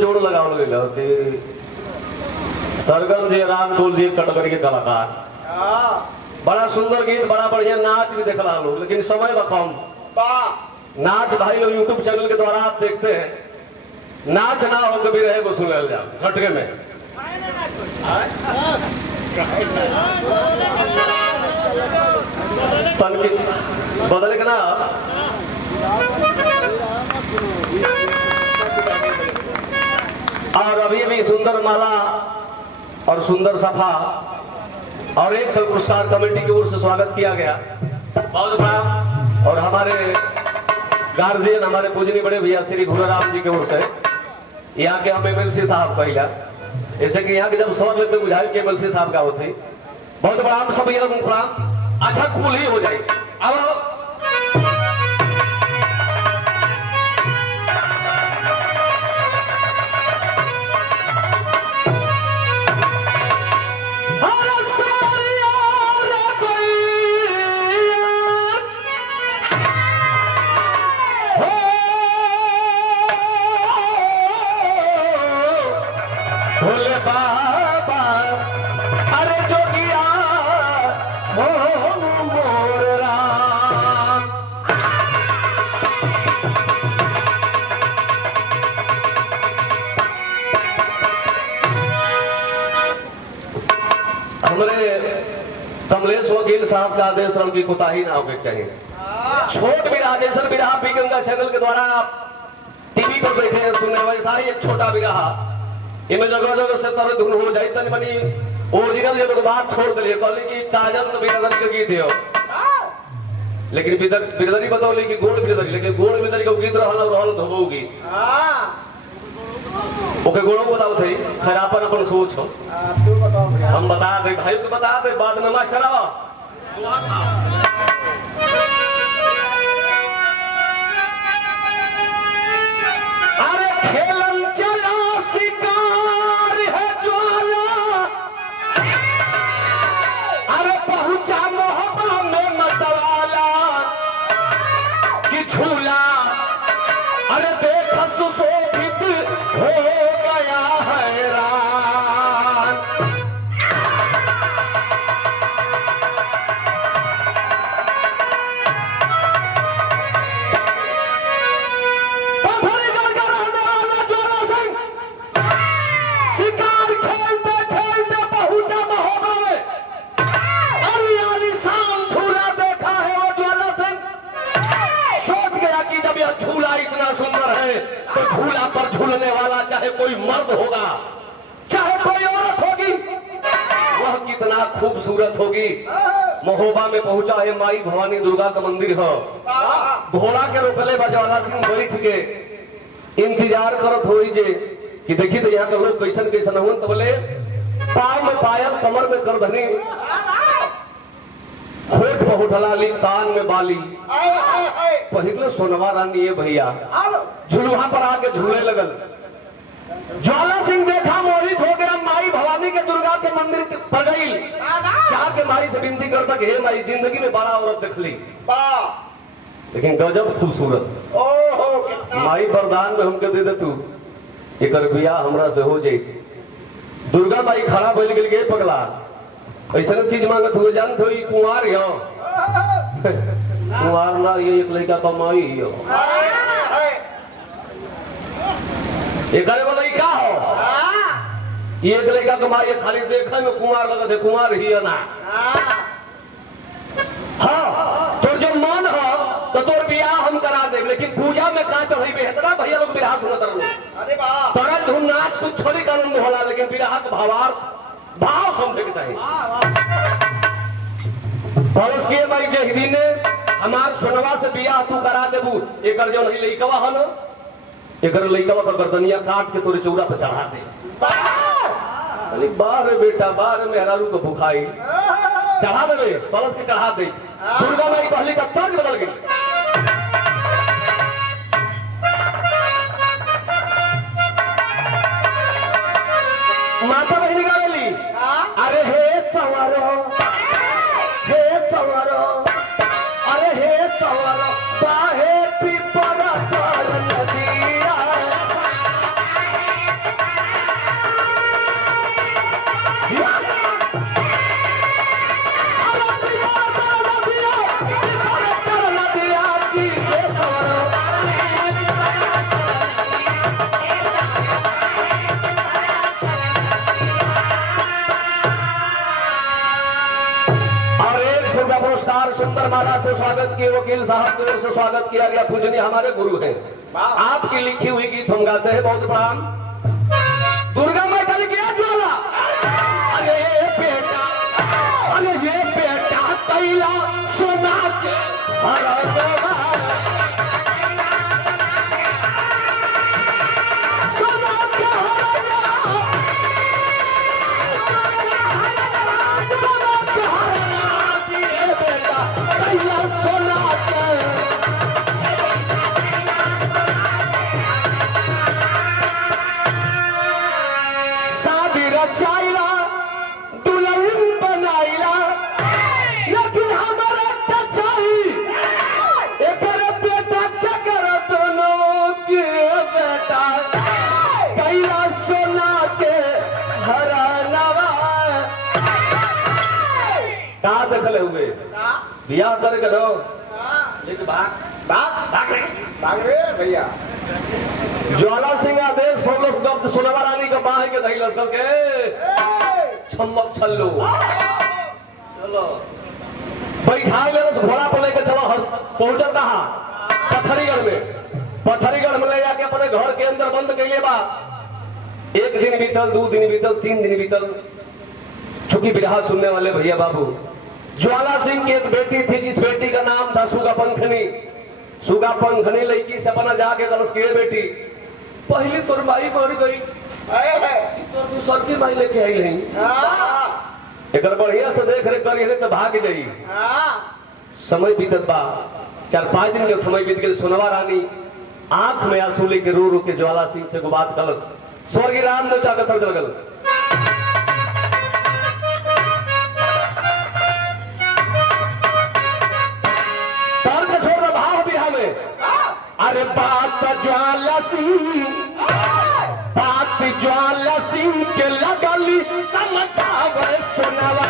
जोड़ लगाओ गया कि सरगम जी राम टोल जी कटगरी के कलाकार बड़ा सुंदर गीत बड़ा बढ़िया नाच भी देख रहा लोग लेकिन समय बखम नाच भाई लोग यूट्यूब चैनल के द्वारा आप देखते हैं नाच ना हो कभी रहे को सुन जाओ झटके में तन की बदले के ना और अभी अभी सुंदर माला और सुंदर सफा और एक सब पुरस्कार कमेटी की ओर से स्वागत किया गया बहुत बड़ा और हमारे गार्जियन हमारे पूजनी बड़े भैया श्री घुराराम जी की ओर से यहाँ के हम एमएलसी साहब पहला ऐसे कि यहाँ के जब सौ में बुझाए कि एमएलसी साहब का होते बहुत बड़ा हम सब ये लोग प्रणाम अच्छा कूल ही हो जाए अब कमलेश वकील साहब का आदेश रंग की कोताही ना होगी चाहिए छोट बिरहा जैसन बिरहा भी गंगा चैनल के द्वारा टीवी पर देखे हैं सुनने वैसा ही एक छोटा बिरहा इनमें जगह जगह से तरह धुन हो जाए तनी बनी ओरिजिनल जब बात छोड़ दिलिए कहली कि काजल तो बिरदरी के गीत है लेकिन बिरदरी बतौली कि गोड़ बिरदरी लेकिन गोड़ बिरदरी का गीत रहल धोबो गीत ओके गोड़ों को बताओ थे खैरापन अपन सोच हो हम बता दे भाई को बता दे बाद में मास्टर आओ अरे खेलन चला शिकार है ज्वाला अरे पहुंचा मोहब्बत में मतवाला कि झूला अरे देख सुशोभित हो गया हैरान पथरी गढ़ रहने वाला जोरा सिंह शिकार खेलते खेलते पहुंचा महोबा में आलीशान झूला देखा है वो ज्वाला सिंह सोच गया कि जब यह झूला इतना सुंदर है तो झूला पर झूलने वाला चाहे कोई मर्द होगा चाहे कोई औरत होगी वह कितना खूबसूरत होगी महोबा में पहुंचा है माई भवानी दुर्गा का मंदिर है घोड़ा के रोकले बजवाला सिंह बैठ के इंतजार करत होई जे कि देखी तो यहाँ के लोग कैसन कैसन हो तो बोले पाँव में पायल कमर में करधनी होठ बहुठला ली कान में बाली पहले सोनवा रानी है भैया झुलुहा पर आके झूले लगल ज्वाला सिंह देखा मोहित हो गया माई भवानी के दुर्गा के मंदिर पर गई जाके माई से विनती करता कि हे माई जिंदगी में बड़ा औरत देख ली लेकिन गजब खूबसूरत माई वरदान में हमके दे दे तू एक बियाह हमरा से हो जाए दुर्गा माई खड़ा बोल गई पगला ऐसा चीज मांगत हुए जानते हो कुंवार हो कुंवार ना ये एक लड़का कमाई हो एक बोला क्या हो ये एक लड़का कमाई खाली देखे में कुंवार लगा थे कुंवार ही है ना हाँ तो जो मन हो तो तोर बियाह हम करा दे लेकिन पूजा में का चढ़ी बेहतरा भैया लोग बिरहा सुनत रहो तरल धुन नाच कुछ छोड़ी का आनंद होला लेकिन बिरहा का भावार्थ भाव समझे के चाहिए भवस के भाई जहिदी ने हमार सोनवा से बियाह तू करा देबू एकर जो नहीं लइकवा हन एकर लइकवा का गर्दनिया काट के तोरे चौरा पे चढ़ा दे अरे बाहर बेटा बाहर मेहरारू को भुखाई चढ़ा देबे भवस के चढ़ा दे दुर्गा माई पहली का तर्ज बदल गई माता बहनी गावेली अरे हे सवारो अरे हे सवारो बाहे पिपरा पर नदिया 100 रुपया पुरस्कार सुंदर माला से स्वागत किए वकील साहब की ओर से स्वागत किया गया। पूजनीय हमारे गुरु हैं, आपकी लिखी हुई गीत हम गाते हैं। बहुत प्रणाम। दुर्गा माता ने किया ज्वाला, अरे बेटा, अरे ये बेटा कैला सोना के हरदवा, सोना के हरदवा, सोना के हरदवा, ये बेटा कैला सोना के। चाइला दुल्हन बनाइला, लेकिन हमारा चचाई एकर बेटा क्या करत नो के बेटा कैला सोना के हरानवा। का देखले हुए बियाह करे करो, लेकिन भाग रे भैया। ज्वाला सिंह आदेश सोलस गफ्त सुनवा रानी का बाह के दही लस्कर के छमक छल्लो चलो बैठा ले उस घोड़ा पर लेके चलो। पहुंचल कहा पथरीगढ़ में, पथरीगढ़ में ले जाके अपने घर के अंदर बंद कइले बा। 1 दिन बीतल, 2 दिन बीतल, 3 दिन बीतल। चूंकि बिरहा सुनने वाले भैया बाबू, ज्वाला सिंह की एक बेटी थी जिस बेटी का नाम था सुगा पंखनी। सुगा पंखनी लड़की से अपना जाके कलश के बेटी पहली तोर माई मर गई, तोर दूसर की माई लेके आई नहीं, एकर बढ़िया से देख रेख करी तो भाग जाई। समय बीतत बा, 4-5 दिन के समय बीत गए। सुनवा रानी आंख में आंसू लेके रो रो के ज्वाला सिंह से गुबात कलश स्वर्गीय राम ने चाकर चल गल। अरे बात ज्वाला सिंह, बात ज्वाला सिंह के लगली समझावे सुनवा।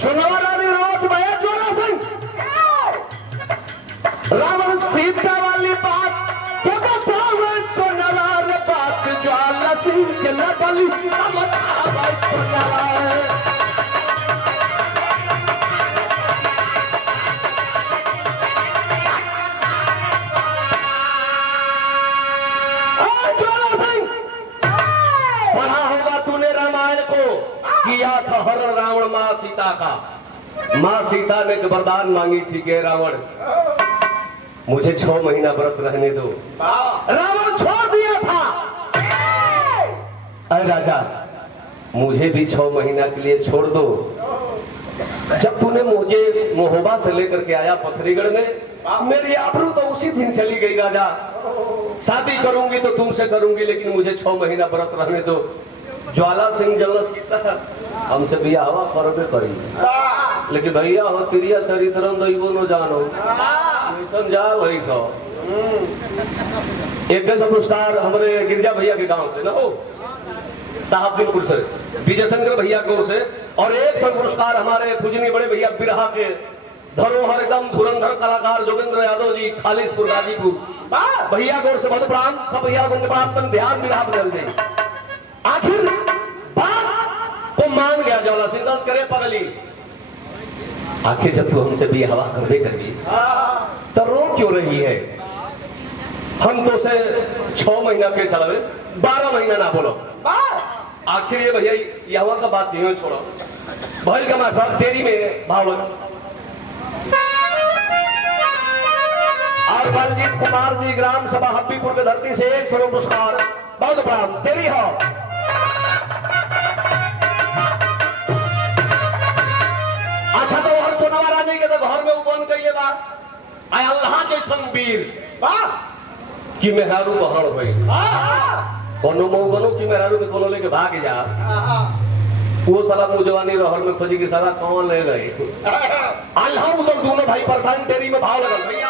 सुनवा रानी रोज भैया ज्वाला सिंह रावण सीता वाली बात के बतावे सुनवा। रे बात ज्वाला सिंह के लगली समझावे सुनवा। किया था हर रावण माँ सीता का। माँ सीता ने वरदान मांगी थी कि रावण मुझे 6 महीना व्रत रहने दो। रावण छोड़ दिया था। अरे राजा मुझे भी 6 महीना के लिए छोड़ दो। जब तूने मुझे महोबा से लेकर के आया पथरीगढ़ में, मेरी आबरू तो उसी दिन चली गई। राजा शादी करूंगी तो तुमसे करूंगी, लेकिन मुझे 6 महीना व्रत रहने दो। ज्वाला सिंह जलस की हमसे बिया हवा करबे करी, लेकिन भैया हो तिरिया चरित्रम दैबो न जानो समझा वही सो। एक पुरस्कार हमारे गिरजा भैया के गांव से ना हो साहबदिनपुर से विजय शंकर भैया की ओर से, और 100 पुरस्कार हमारे पूजनीय बड़े भैया बिरहा के धरोहर एकदम धुरंधर कलाकार जोगेंद्र यादव जी खालिशपुर गाजीपुर भैया की ओर से बहुत प्रणाम। सब भैया को ध्यान बिरहा बदल जाए। आखिर बात को मान गया ज्वाला सिंह, दस करे पगली। आखिर जब तू हमसे भी हवा करबे करबी तो रो क्यों रही है? हम तो से 6 महीना के चलावे, 12 महीना ना बोलो। आखिर ये भैया यहवा का बात नहीं छोड़ो। भैल का मासा तेरी में भाव और बलजीत कुमार जी ग्राम सभा हब्बीपुर के धरती से 100 पुरस्कार बहुत प्रणाम तेरी हो। अच्छा तो हर सोनवा रानी के तो घर में बन गई बा आय अल्लाह जैसन वीर कि मेहरारू बहन होई कोनो मौगनो की मेहरारू के कोनो लेके भाग जा वो साला मुजवानी रहर में खोजी के साला कौन ले गए। अल्लाह उधर दोनों भाई परेशान तेरी में भाव लगल भैया।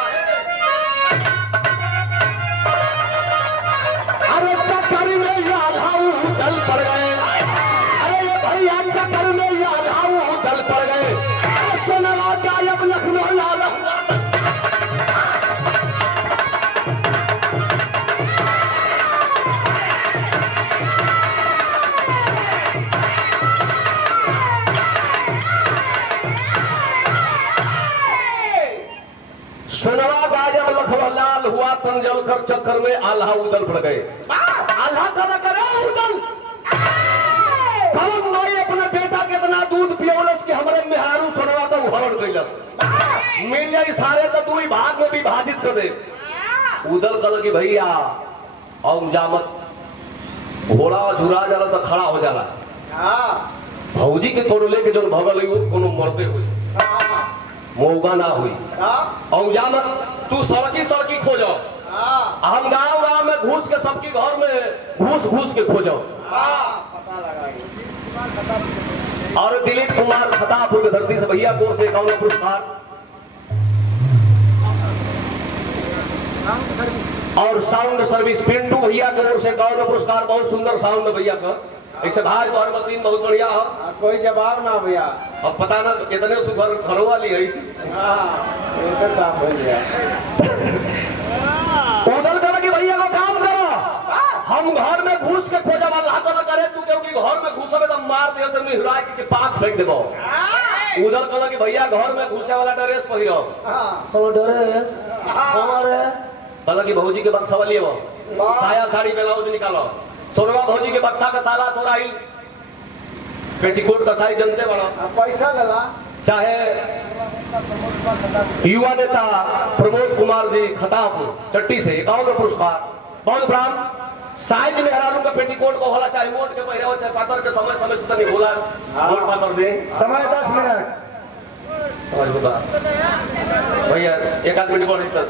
अरे चक्कर में ये अल्लाह दल पड़ गए। अरे ये भैया चक्कर में ये अल्लाह दल पड़ गए। सोनवा गायब लखनऊ लाल कर चक्कर में आल्हा उदल पड़ गए। आल्हा कला करे उदल कलम नहीं अपने बेटा कितना दूध पियोलस के हमारे मेहारू सोनवा तो हरण गइलस मिल जाई सारे तो दूरी भाग में विभाजित कर दे। उदल कल की भैया और जामत घोड़ा झुरा जाला तो खड़ा हो जाला। भौजी के कोनो लेके जो भगल वो कोनो मरते हुई मौका ना हुई। और जामत तू सड़की सड़की खोजो हम गाँव गाँव में घुस के सबकी घर में घुस घुस के खोजो। और दिलीप कुमार फतापुर की धरती से भैया को से कौन पुरस्कार और साउंड सर्विस पिंटू भैया की ओर से कौन पुरस्कार। बहुत सुंदर साउंड भैया का ऐसे भाई तो मशीन बहुत बढ़िया हो कोई जवाब ना भैया। अब पता ना कितने सुपर घरों वाली है उधर करो कि भैया को काम करो हम घर में घुस के खोजा अल्लाह ताला करे तू क्योंकि घर में घुसबे तो मार दे से मिहराय के पाक फेंक देबो। उधर कहो कि भैया घर में घुसे वाला ड्रेस पहिरो सब ड्रेस हमारे कहो कि भौजी के बक्सा वाली वो साया साड़ी ब्लाउज निकालो। सोनवा भौजी के बक्सा का ताला तोड़ाई पेटीकोट का साइज जनते बड़ा पैसा लला। चाहे युवा नेता प्रमोद कुमार जी खतापुर चट्टी से 51 पुरस्कार। बहुत ब्राह्म साइज में हरारू का पेटीकोट को होला चाहे मोट के पहिरे हो चाहे पातर के समय समय से तनी होला मोट पातर दे समय 10 मिनट भैया एक आध मिनट बढ़ तक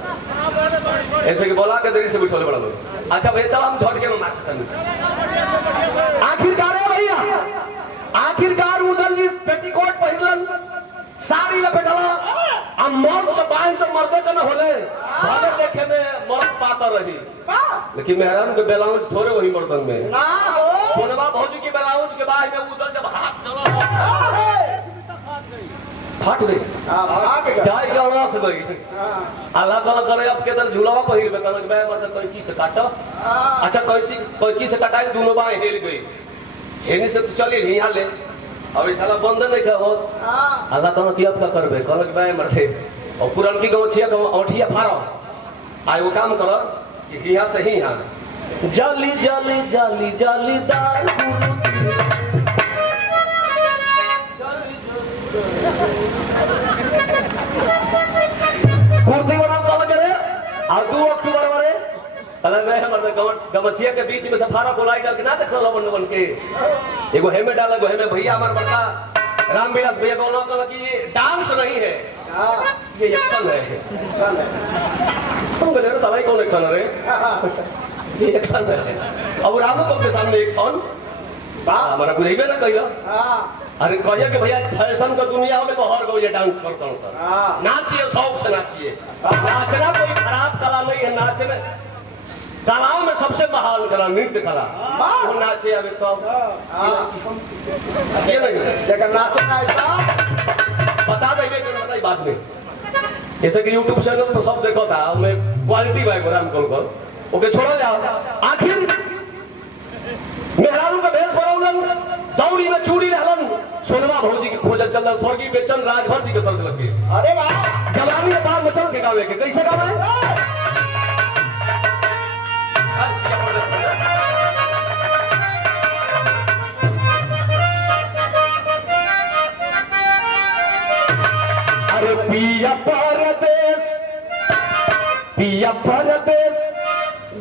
ऐसे कि बोला के देरी से बिठोले बड़ा लोग। अच्छा भैया चल हम झटके में मारते तनी आखिरकार है भैया आखिरकार उदल जी पेटीकोट पहिरलन साड़ी लपेटला आ मर्द के बाई तो मर्दे के न होले भले देखे में मर्द पातर रही लेकिन मेहरान के ब्लाउज थोड़े वही मर्दन में ना हो। सोनवा भौजी के ब्लाउज के बाई में उदल जब हाथ डाला फाट गई जाए गड़ा से गई अल्लाह ताला करे अब के दर झुलावा पहिरबे कहल मैं मर्द कैंची से काट। अच्छा कैंची से कटाई दोनों बाएं हिल गई हेनी से तो चली यहां ले अब साला बंद नहीं था हो अल्लाह ताला की अब का करबे कहल कि मैं मरते और पुरन की गौछिया को औठिया फाड़ो आए वो काम करो कि यहां से ही यहां जाली जाली जाली जालीदार कुर्ती बनाल कल करे आ 2 अक्टूबर वाले तले में हमर गमछिया के बीच में सफारा गोलाई डाल के ना देखल बन के एगो हेमे डाल एगो हेमे भैया हमार बड़का रामविलास भैया बोलो कल कि ये डांस नहीं है ये एक्शन है। तुम बोले सवाई कौन एक्शन है ये एक्शन है। अब रामू कल के सामने एक्शन हमारा बुझेबे ना कहियो अरे कहिए कि भैया फैशन का दुनिया में बाहर गो ये डांस करता हूँ सर नाचिए शौक से नाचिए। नाचना कोई खराब कला नहीं है नाचने कलाओं में सबसे महान कला नृत्य कला वो नाचे अभी तो ये नहीं नाचना बता देंगे बताई बाद में जैसे कि YouTube चैनल पर सब देखो था मैं क्वालिटी बाय राम कल ओके छोड़ा जाओ। आखिर मेहरारू का भेष बनौलन दौरी में चूड़ी रहलन सोनवा भौजी के खोजल चल स्वर्गीय बेचन राजभर जी के तरफ लगे। अरे वाह जवानी के बाद मचल के गावे के कैसे गावे अरे पिया परदेश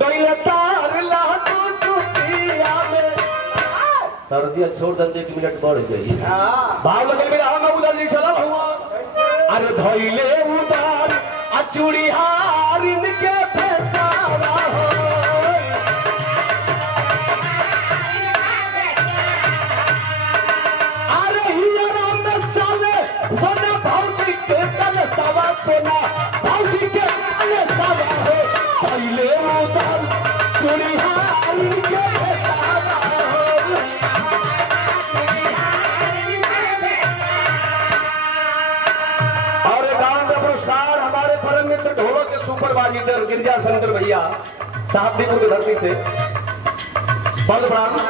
गइले तार लाडू टुटिया में तर दिया छोड़ दे 1 मिनट बढ़ जाई भाव लगल मेरा हम उधर जी चला हुआ अरे धइले उधार आ चूड़ी हारिन के फसावा हो अरे हियरा में साले होना भौजी के कल सवा सोना भौजी के कल सवा हो धइले उधार चूड़ी हारिन के फसावा हो। पुरस्कार हमारे परम मित्र ढोलक के सुपरवाइजर गिरजा शंकर भैया साहबदीपुर की धरती से बल ब्राह्मण।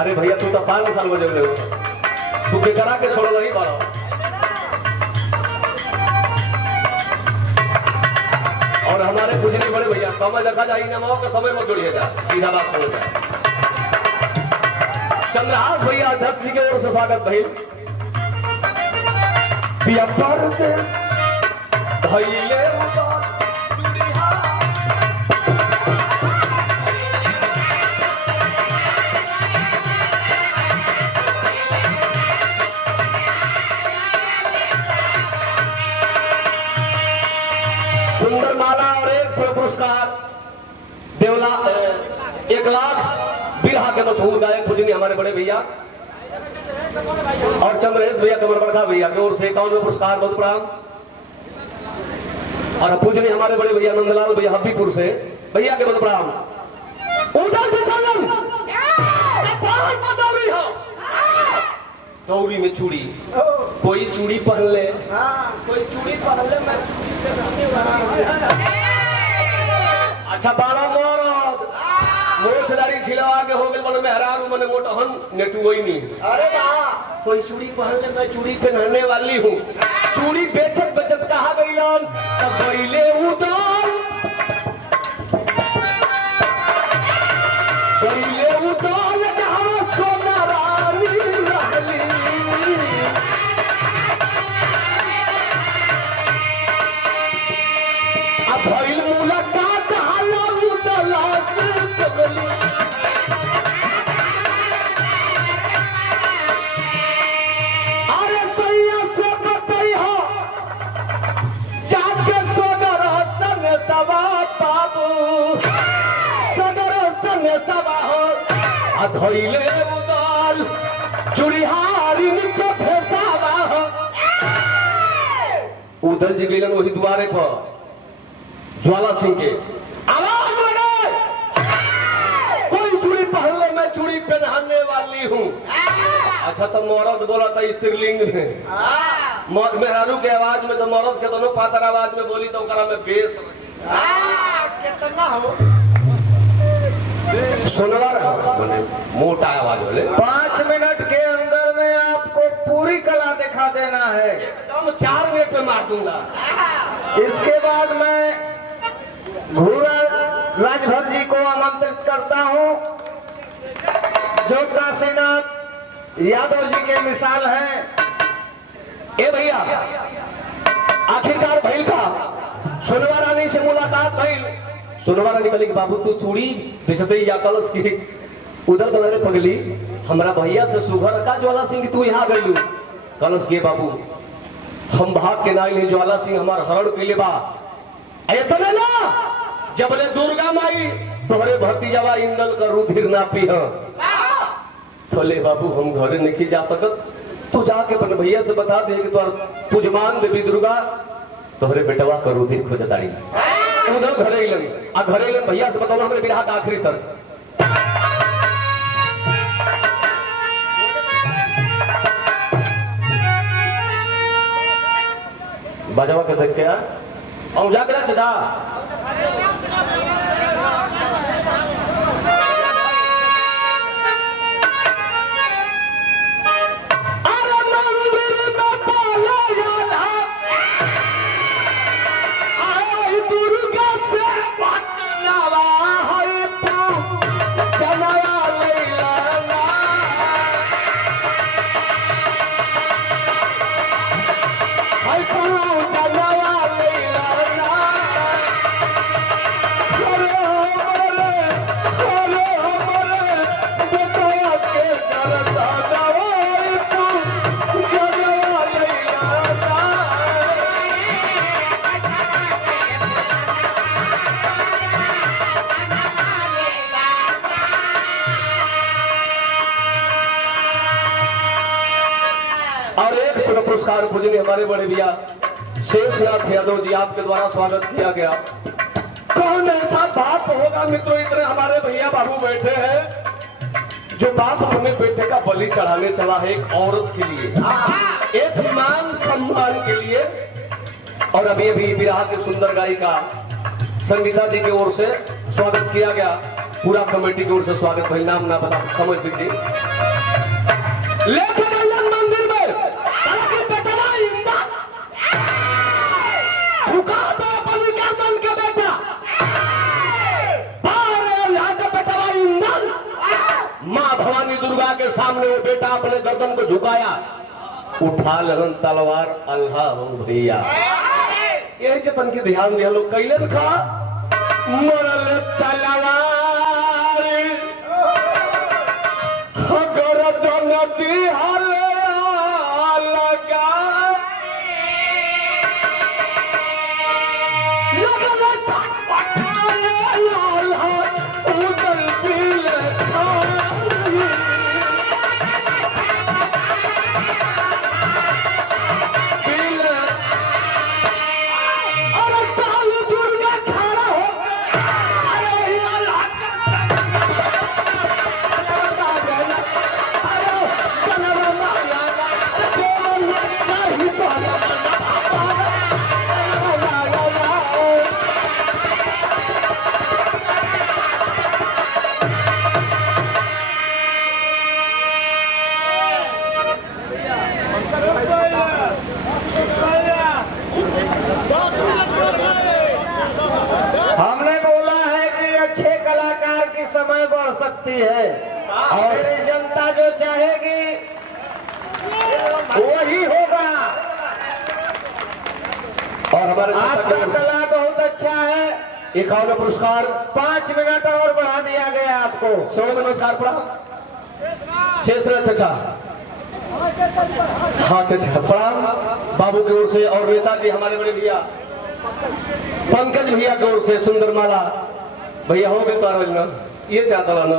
अरे भैया तू तो 5 साल बजे हो तू के करा के छोड़ो नहीं बड़ा और हमारे पूजनी बड़े भैया समय देखा जाए नमाओं के समय में जुड़िएगा, सीधा बात सुनिएगा। चंद्रहास भैया अध्यक्ष जी की ओर से स्वागत भाई। पिया परदेश भैले सुंदर माला और 100 पुरस्कार देवला 1 लाख बिरहा के मशहूर गायक पूजनी हमारे बड़े भैया और चंद्रहेश भैया कमरबरखा भैया की ओर से 51 पुरस्कार बहुत प्रणाम। और पूजनी हमारे बड़े भैया नंदलाल भैया हब्बीपुर से भैया के बहुत प्रणाम। दौरी में चूड़ी, कोई चूड़ी पहन ले, कोई चूड़ी पहन ले, मैं चूड़ी पे रहने वाला। अच्छा बाला मोरद मोछ दाढ़ी छिलवा के हो गेल मन मेहरारू मने मोटहन नेटुई नहीं। अरे वाह, कोई चूड़ी पहन ले, मैं चूड़ी पहनने वाली हूँ। चूड़ी बेचत बेचत कहा गईलन तब गईले उदान, गईले उदान जहाँ सोना रानी रहली। अब भइल मुलाकात हालो उदला से पगली। अरे सैया से बतैहा जाके सोगर संग सवा बाबू, सोगर संग सवा हो अधइले उदाल चुड़ीहारी के फेसावा हो। उदल जी गेलन वही द्वारे पर ज्वाला सिंह के आवाज लगे, कोई चूड़ी पहन ले, मैं चूड़ी पहनाने वाली हूँ। अच्छा तो मरद बोला था स्त्रीलिंग में, मेहरारू के आवाज में, तो मरद के दोनों पातर आवाज में बोली तो ओकरा में बेस कितना हो सुनवा रहा मोटा आवाज बोले। 5 मिनट के अंदर में आपको पूरी कला दिखा देना है, एकदम 4 मिनट में मार दूंगा। इसके बाद मैं घूरा राजभर जी को आमंत्रित करता हूँ, जो काशीनाथ यादव जी के मिसाल हैं। ए भैया आखिरकार भइल का सुनवा रानी से मुलाकात भइल। सुनवा रानी कहली कि बाबू तू चूड़ी बेचते ही जा कलस की उधर कलरे पगली, हमरा भैया से सुघर का ज्वाला सिंह तू यहाँ गइलू। कलस के बाबू हम भाग के नाइल है, ज्वाला सिंह हमार हरण के बा एतने ना जबले दुर्गा माई तोहरे भतीजावा इंदल का रुधिर ना पी ह। बोले बाबू हम घरे नहीं जा सकत, तू जाके अपन भैया से बता दे कि तोर पुजमान देवी दुर्गा तोहरे बेटवा का रुधिर खोजताड़ी। उधर घरे लगी आ घरे ले भैया से बताओ हमरे बिरहा का आखिरी तर्ज। बाजवा के देख के और जा के चाचा और 100 पुरस्कार पूजनीय हमारे बड़े भैया शेषनाथ यादव जी आपके द्वारा स्वागत किया गया। कौन ऐसा बाप होगा मित्रों, इतने हमारे भैया बाबू बैठे हैं जो बाप अपने बेटे का बलि चढ़ाने चला है एक औरत के लिए, एक मान सम्मान के लिए। और अभी अभी विराह के सुंदर गायिका संगीता जी की ओर से स्वागत किया गया, पूरा कमेटी की ओर से स्वागत। भाई नाम ना बता समझ दीजिए। लेकिन मंदिर में झुका दो अपनी गर्दन के बेटे दुर्गा के सामने वो बेटा अपने गर्दन को झुकाया, उठा लगन तलवार, अल्लाह हो भैया। यही जतन के ध्यान दिया लोग कैलन खा मरल तलवार गर्दन दिहल लगा समय बढ़ सकती है और जनता जो चाहेगी वही होगा। और हमारे आपका कला बहुत अच्छा है। 51 पुरस्कार 5 मिनट और बढ़ा दिया गया आपको। 16 नमस्कार पढ़ा शेष चाचा। हाँ चाचा प्रणाम बाबू की ओर से और नेताजी हमारे बड़े भैया पंकज भैया की ओर से सुंदर माला भैया हो गए तो ना ये चाहता ना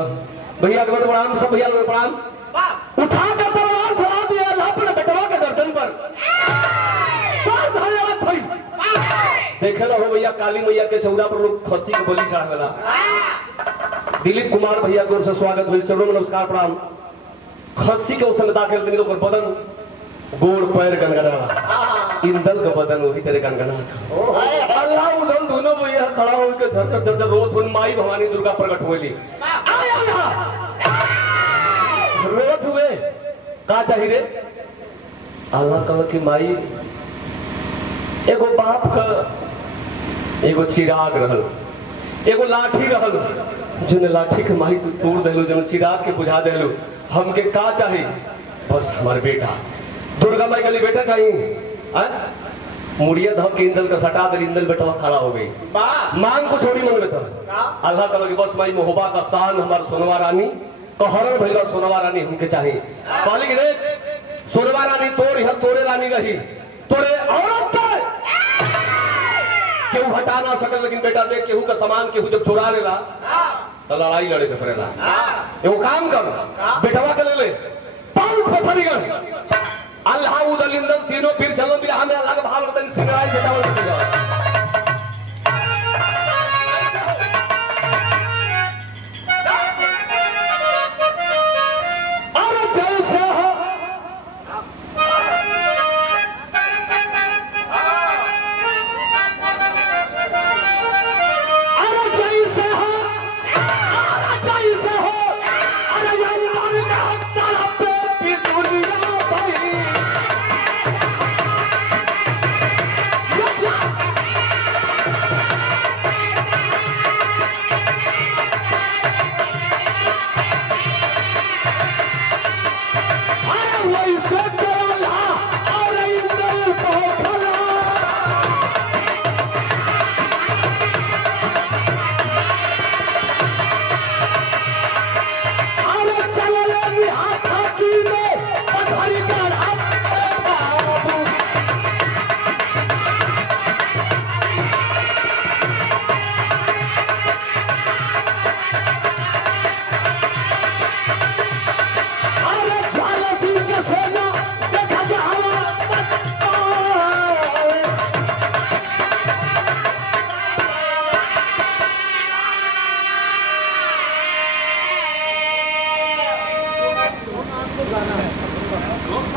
भैया को प्रणाम, सब भैया को प्रणाम। उठा कर तलवार चला दिया अल्लाह अपने बेटवा के गर्दन पर। देखे ना हो भैया काली मैया के चौरा पर लोग खस्सी के बलि चढ़ा गला। दिलीप कुमार भैया की ओर से स्वागत भइल, चरणों में नमस्कार प्रणाम। खस्सी के उसमें दाखिल दिन ओकर बदन गोड़ पैर गनगना, इंदल का बदन वही तरह गनगना था। अल्लाह उदल दोनों भैया खड़ा होकर झरझर झरझर रोत हुन माई भवानी दुर्गा प्रकट होली। रोत हुए का चाहिए रे अल्लाह कह की माई एगो बाप का एगो चिराग रहल, एगो लाठी रहल, जो लाठी के माई तू तोड़ देलू, जो चिराग के बुझा देलू। हमके का चाहिए बस हमारे बेटा दुर्गा माई गली बेटा चाहिए। मुड़िया धक के इंदल का सटा दे, इंदल बेटा खड़ा हो गई। मांग को छोड़ी मन में तो अल्लाह कह की बस माई मोहबा का शान हमारे सोनवा रानी कहरण भैया सोनवा रानी हमके चाहिए। कहली रे सोनवा रानी तोड़ यह तोड़े रानी रही, तोरे औरत केहू हटा ना सके, लेकिन बेटा देख केहू का सामान केहू जब चुरा लेला तो लड़ाई लड़े के पड़ेला। एगो काम कर बेटवा के ले ले पांव पथरीगन अल्लाह उदल इंदल तीनों फिर चलो बिना हमें अल्लाह का भाव करते सिंगराई चचावल करते जाओ।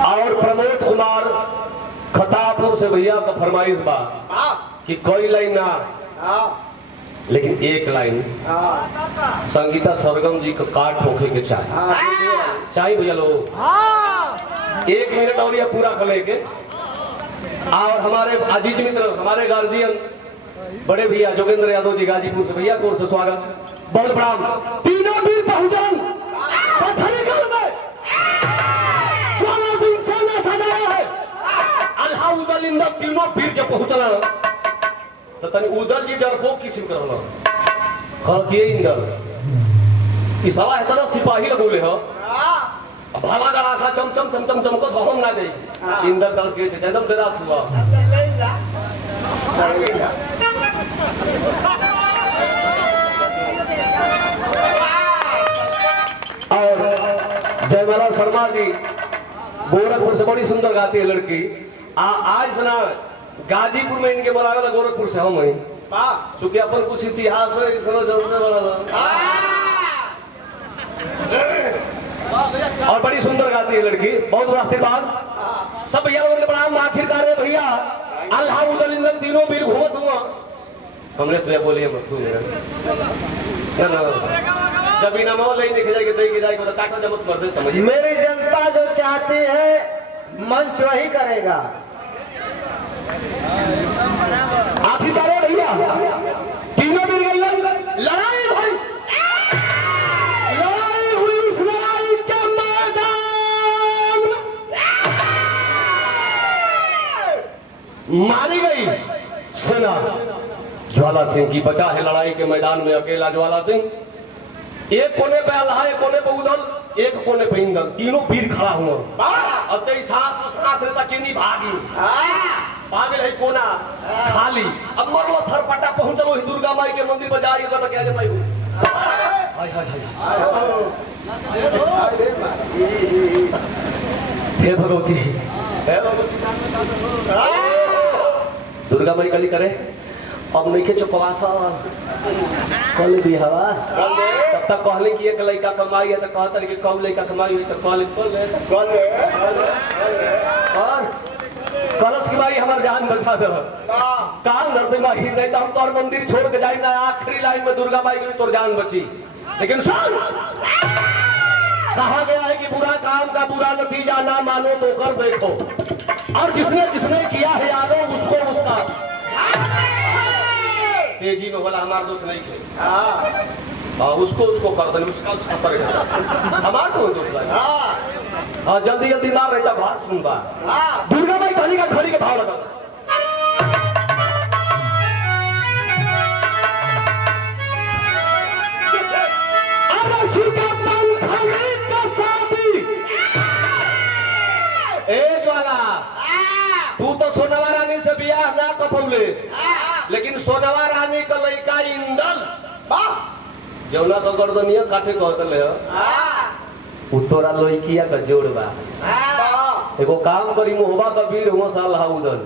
और प्रमोद कुमार खतापुर से भैया का फरमाइश बा कि कोई लाइन ना लेकिन एक लाइन संगीता सरगम जी का काट होके के चाहिए भैया लोग 1 मिनट और यह पूरा कर लेके। और हमारे अजीज मित्र हमारे गार्जियन बड़े भैया जोगेंद्र यादव जी गाजीपुर से भैया को से स्वागत बहुत प्रणाम। तीनों वीर पहुंचल पथरीगढ़ में तीनों वीर जब पहुंचल तो तनी उदल जी डरको किसिम करल खल किए इंदल ई साला इतना सिपाही लगोले ह भाला गड़ा सा चमचम चमचम चमकत हम ना जाई इंदल तरस के से एकदम डरा हुआ और जयमाला शर्मा जी गोरखपुर से बड़ी सुंदर गाती है लड़की आज सुना गाजीपुर में इनके बोला गया गोरखपुर से हम वही चूंकि अपन कुछ इतिहास है सुनो जरूर और बड़ी सुंदर गाती है लड़की बहुत बड़ा आशीर्वाद सब भैया लोगों ने प्रणाम आखिरकार है भैया अल्लाह उदल इंदल तीनों वीर घूमत हुआ हमने से बोले मत तू मेरा ना जब बिना मां ले देखे जाएगा देखे जाएगा तो काटा जमत मर दे समझिए मेरी जनता जो चाहती है मंच वही करेगा। आखिरकार है भैया तीनों वीर गए लड़ाई भाई लड़ाई हुई उस लड़ाई के मैदान मारी गई सेना ज्वाला सिंह की बचा है लड़ाई के मैदान में अकेला ज्वाला सिंह एक कोने पे अल्लाह एक कोने पे उदल एक कोने पे इंदल तीनों वीर खड़ा हुआ अब तेरी सांस लेता चीनी भागी पागल है कोना खाली अब मरलो सरपटा पहुंचलो दुर्गा माई के मंदिर पर जाई तो क्या जमाई हाय हाय हे भगवती दुर्गा माई कली करे अब नहीं के चुकवासा कल भी हवा तब तक कहले कि एक लड़का कमाई है तो कहता कि कौ लड़का कमाई है तो कल और कलश की भाई हमार जान बचा दे कान धरते माही नहीं तो हम तोर मंदिर छोड़ के जाई ना आखिरी लाइन में दुर्गा माई की तोर जान बची लेकिन सुन कहा गया है कि बुरा काम का बुरा नतीजा ना मानो तो कर देखो और जिसने जिसने किया है यादों उसको उसका तेजी में बोला हमारा दोस्त नहीं थे उसको उसको कर दे उसका उसका करेगा हमारा तो दोस्त भाई हाँ जल्दी जल्दी मार रहता बात सुन बा दुर्गा माई खड़ी का भाव लगा ए ज्वाला तू तो सोनवा रानी से बियाह ना कपौले लेकिन सोनवा रानी का लड़का इंदल जौना का गर्दनिया काटे कहतले तोरा लड़किया का जोड़बा एगो काम करी मोहबा का वीर हुआ साल उदल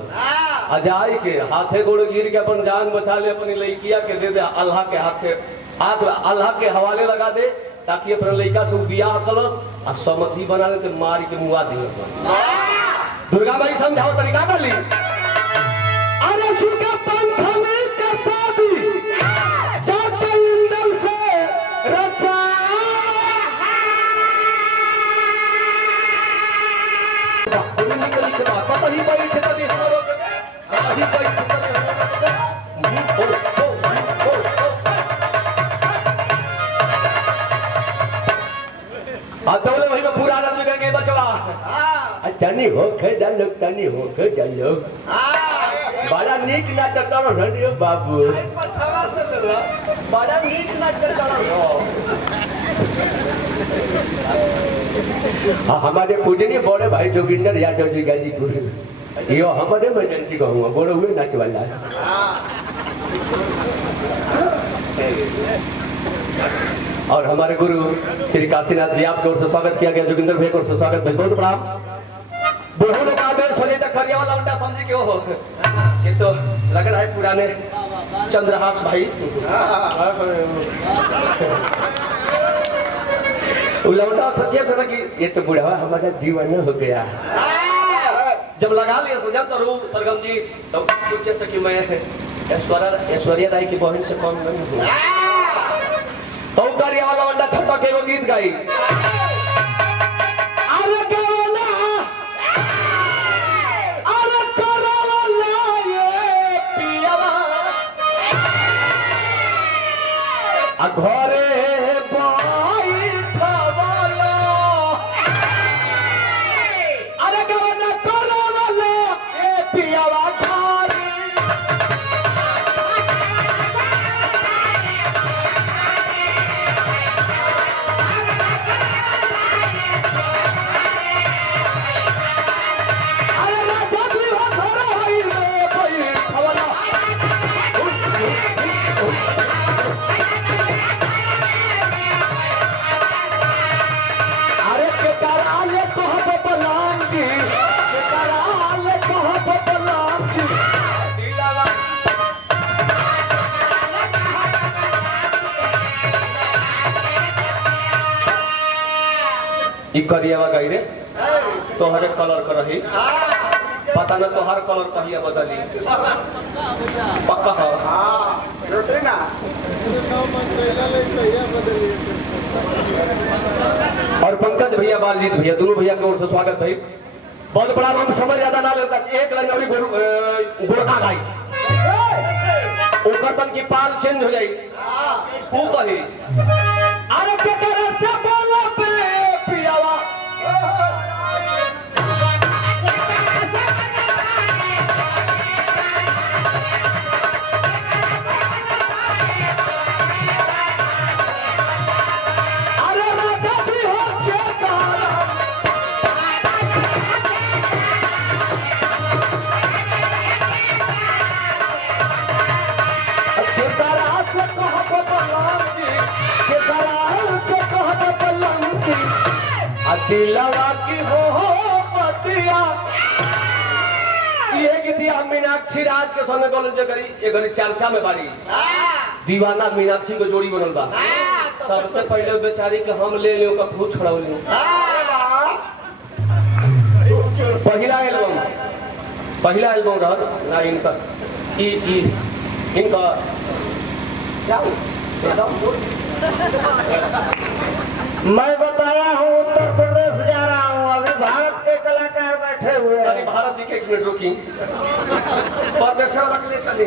अजाई के हाथे गोड़ गिर के अपन जान बचा ले अपनी लड़किया के दे दे अल्लाह के हाथे हाथ अल्लाह के हवाले लगा दे ताकि अपने लड़का से बियाह कलस और समति बना ले तो मार के मुआ दिए दुर्गा माई समझाओ तरीका कर ली अरे सुखा पंथ में का शादी जाते इंदल से रचा पता ही बैठे तभी हमारो ही बैठे आदवले वही में पूरा आदमी करके बचवा तनी हो के डालो बड़ा नीक नाचता रहो बाबू बड़ा नीक नाचता रहो हमारे पूजनीय बड़े भाई जोगिंदर यादव जी गाजीपुर यो हमारे मजंती को हुआ बड़े हुए नाच वाला और हमारे गुरु श्री काशीनाथ जी आपकी ओर से स्वागत किया गया जोगिंदर भाई की ओर से स्वागत बहुत प्रणाम बुढ़ो लोग आदेश सोचे तक करिया वाला उल्टा समझी क्यों हो ये तो लग रहा है पुराने चंद्रहास भाई उलटा सच्चे से कि ये तो बुढ़ावा हमारा दीवाना हो गया जब लगा लिया सजा तो रू सरगम जी तो सोचे से कि मैं ऐश्वर्या राय की बहन से कम नहीं हूँ तो करिया वाला वंडा छप्पा के वो गीत गाई अरे गाना अरे करवला ये पियावा आ घरे बैठवला अरे गाना करवला ये पियावा ई करियावा गई रे तोहरे कलर कर रही पता न तोहर कलर कहिया बदली पक्का है ना और पंकज भैया बालजीत भैया दोनों भैया की ओर से स्वागत भाई बहुत बड़ा नाम समझ ज्यादा ना लेता एक लाइन और गोरखा भाई ओकर तन की पाल चेंज हो जाई तू कही अरे के तरह से बोला पे पियावा अरे राजा भी हो के कहा दिलवा की हो पतिया ये गीतिया मीनाक्षी राज के संग कॉलेज करी एगरी चर्चा में बाड़ी दीवाना मीनाक्षी को जोड़ी बनल बा सबसे पहले बेचारी के हम ले लियो का भूत छोड़ौली पहला एल्बम रहल ना इनका इनका मैं बताया हूँ उत्तर प्रदेश जा रहा हूँ अभी भारत के कलाकार बैठे हुए हैं भारत की एक मिनट रुकी चली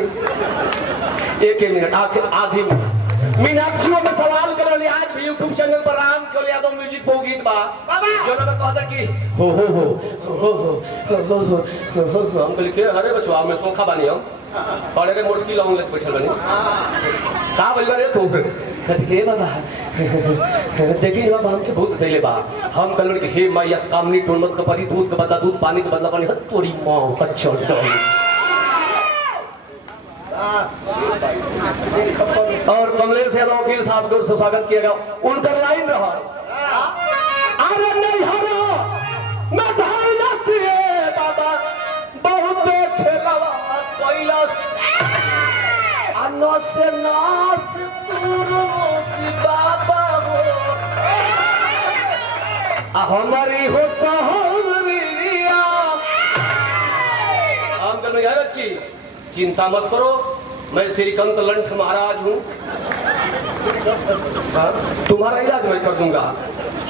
एक मिनट आधी मिनट मीनाक्षियों में सवाल कर लिया आज भी यूट्यूब चैनल पर राम केवल यादव म्यूजिक वो गीत बा जो ना कहता कि हो हम बोले के अरे बचवा मैं सोखा बानी हम और अरे मोटकी लाऊं लेके बैठल बानी का बोल रे तो के बाबा देखी ना हमके बहुत देले बा हम कल के हे माई असकामनी टोनमत के परी दूध के बदला दूध पानी के बदला पानी तोरी मां कच्चो और कमलेश यादव वकील साहब को स्वागत किया गया उनका लाइन रहा अरे नहीं हरो मैं धाइला से बाबा बहुत खेलवा कैलाश अनस नास तुरसी बाबा हो हमारी हो सहरिया हम कर में अच्छी चिंता मत करो मैं श्रीकांत लंठ महाराज हूँ तुम्हारा इलाज मैं कर दूंगा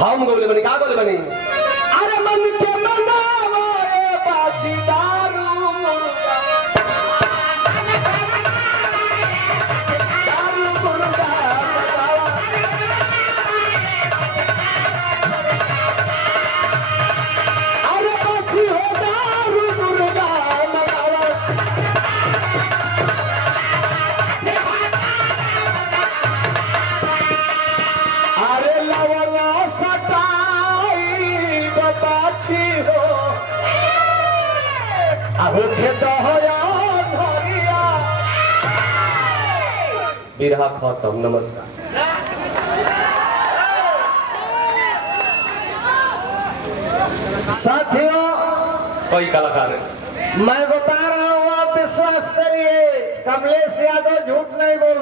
हम बोले बनी क्या बोले बनी अरे मन के मनावा ए बाजी दारू मुर्गा दारू मुर्गा अरे बाजी हो दारू मुर्गा बिरहा खत्म नमस्कार साथियों कोई कलाकार है मैं बता रहा हूँ आप विश्वास करिए कमलेश यादव झूठ नहीं बोल